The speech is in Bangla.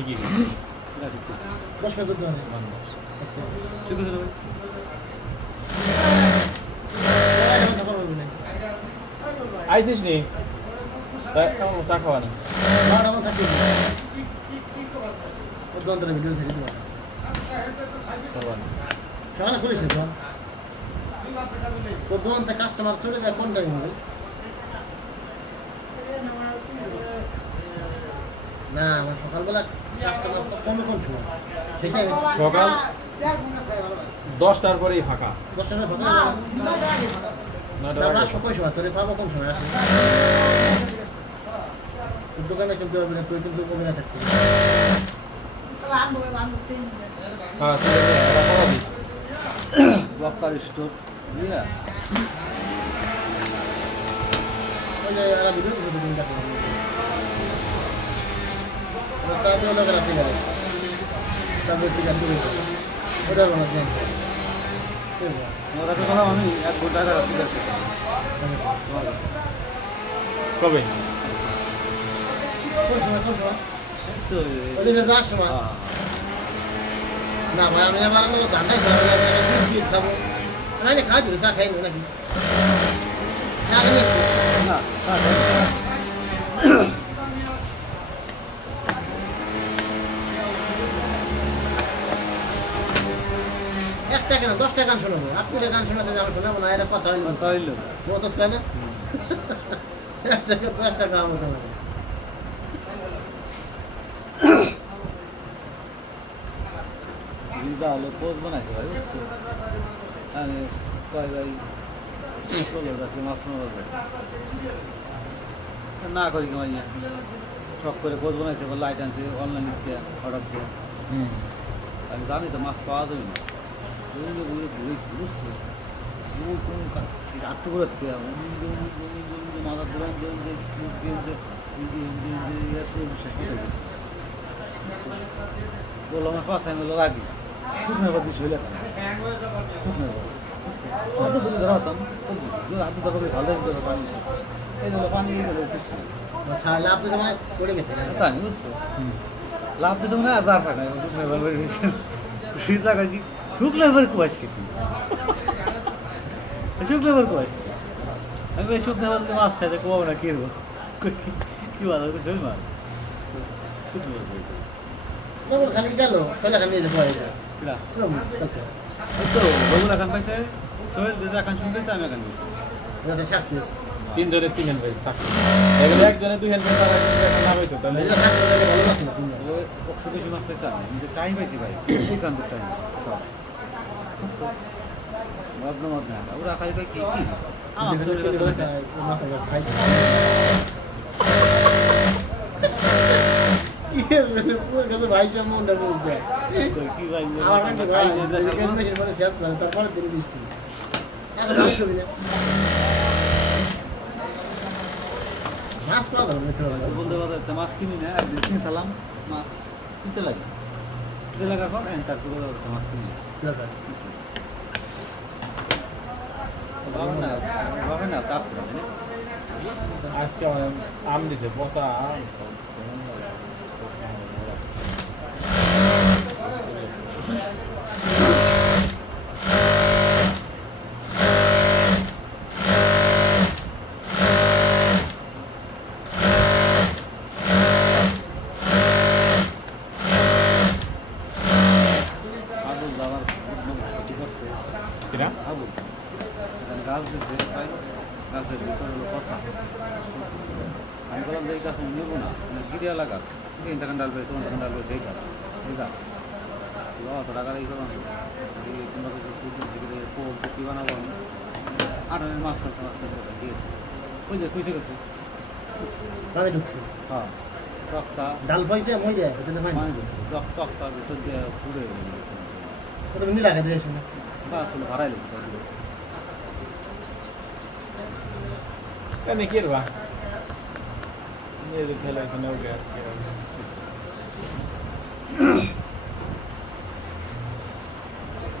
ঠিকই দশ হাজার টাকা ঠিক আছে ভাই আইসিস নি চা খাওয়া না ভিডিও থেকে দিতে সকালে খুলিস তো দোকান থেকে কাস্টমার চলে যায় কোন টাইম হবে না আমার সকালবেলা কাস্টমার কমে কোন সময় সেটাই সকাল 10টার পরেই ফাঁকা 10টার ফাঁকা আমরা আসবো কই সময় তোরে পাবো কোন সময় আসবো তোর দোকানে কিন্তু হবে না তুই কিন্তু কমে না থাকবি হ্যাঁ এটা করা দিস ওয়াকার স্টোর বুঝলা ওই যে এরা ভিডিও করে দিন দেখো ওরা সাথে লোক আছে গেল সাথে সিগারেট করে ওটা বলা যায় ওরা তো কথা আমি 1 ঘন্টা আগে আসি গেছে কবে কোন সময় তো ওদিকে যাস সময় না ভাই আমি আবার ধান্দাই খাবো আমি খাওয়া দিতে চা খাই নাকি না একটা কেন 10টা গান শোনাবো আপনি গান শোনাতে আমি শোনাবো না এটা কথা হইলো মতো খাই না একটা গান হতো না রিজা হলো পোজ বানাইছে ভাই বুঝছো আমি কয় ভাই চলো যাচ্ছে মাছ মারা যায় না করি কেমাইয়া শখ করে পোজ বানাইছে লাইট আনছে অনলাইন দিয়ে অর্ডার দিয়ে আমি জানি তো মাছ পাওয়া যাবে না ঘুরেছি বুঝছো আত্মঘাতী মাথার দোকান শেষ করে গেছে বললো আমার পাশে আমি লোক আগে শুকনো এবার দিচ্ছি হইলে শুকনো হাতে তুলে ধরা হতাম হাতে ধরা ভালো ধরো পানি এই ধরো পানি এই ধরো লাভ দিতে মানে পড়ে গেছে জানি বুঝছো লাভ দিতে মানে আর যার থাকে শুকনো এবার বেড়ে গেছে জায়গা কি শুকনো এবার কুয়াশ খেতে শুকনো এবার কুয়াশ আমি ওই শুকনো এবার মাছ খাইতে কোয়াবো না কিনবো কি ভালো শরীর মাছ শুকনো এবার খালি গেল খালি খালি পড়ে যায় তো বগুলা খান পাইছে সোহেল রেজা খান শুনতেছে আমি এখান এটা সাকসেস 3 জনে 3 হ্যান্ড সাকসেস এগুলো একজনে 2 হ্যান্ড তারা না হইতো তাহলে এটা সাকসেস ভালো লাগছে না ওই অক্সো বেশি মাছ পাইছে আমি যে টাইম পাইছি ভাই এই শান্তির টাইম ভাবনা মত না ওরা খালি ভাই কি আমার চলে গেছে ভাই মনটা বুঝতে কি ভাই আমার কাছে ভাই মানে শেষ মানে তারপরে দিন বৃষ্টি মাছ পাবো বলতে বলতে মাছ কিনি না একদিন সালাম মাছ কিনতে লাগে কিনতে লাগা পর তারপরে মাছ কিনি বাবা না তার আজকে আম দিছে বসা আম গাছ দিচ্ছে গাছের ভিতরে হলো কথা আমি বললাম যে এই গাছ আমি নেবো না মানে গিরিয়ালা গাছ তিনটা কান ডাল পেয়েছে কোনটা ডাল পেয়েছে এই গাছ অত টাকার এই করলাম তোমরা কিছু পোল কী বানাবো আমি আর মাছ করতে দিয়েছে ওই যে খুঁজে গেছে ঢুকছে হ্যাঁ টকটা ডাল পাইছে মই যায় পানি ঢুকছে টকটা ভিতর দিয়ে পুড়ে গেছে নীলা খেতে এসে না গাছ হলো ভাড়াই লেগেছে Kan ni kira ba? Ni ada kalau sana udah.